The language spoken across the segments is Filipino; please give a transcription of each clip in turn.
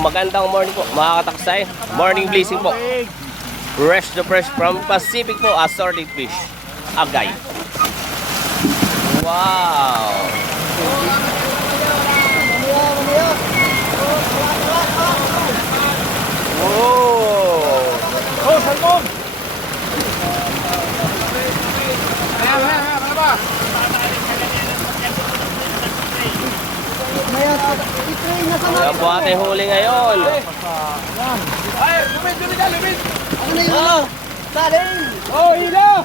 magandang morning po mga kataksay. Morning blessing po. Fresh to fresh from Pacific po, assorted fish. Agay. Wow! Oh! Oh, salmon! Ayan, ayan, ayan, ano ba? Yan po ating huli ngayon. Ay, lumit, lumit dyan, lumit! Oh! Oh, hila!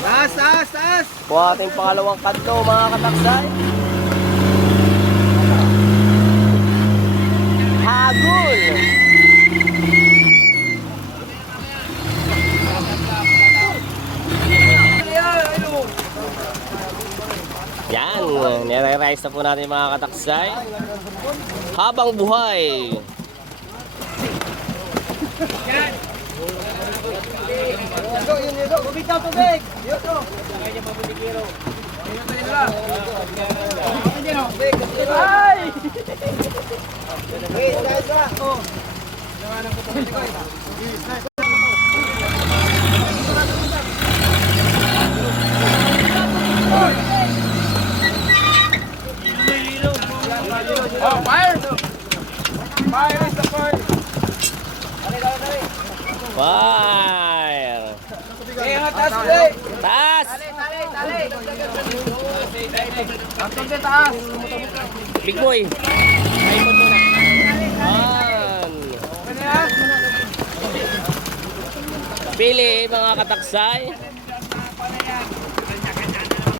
Taas, taas, taas! Po ating pangalawang kanto mga kataksay. Yan, nire-rise na po natin mga kataksay. Habang buhay. Tubig na, tubig! Dito! Ay! Wait, guys, ah! Oh. Oh, fire! Fire is the fire! Fire! Nga, taas ulit! Taas! Tali, tali! Ang tubig taas! Big boy! Ipon mo na. Yan. Ano yan? Pili mga kataksay.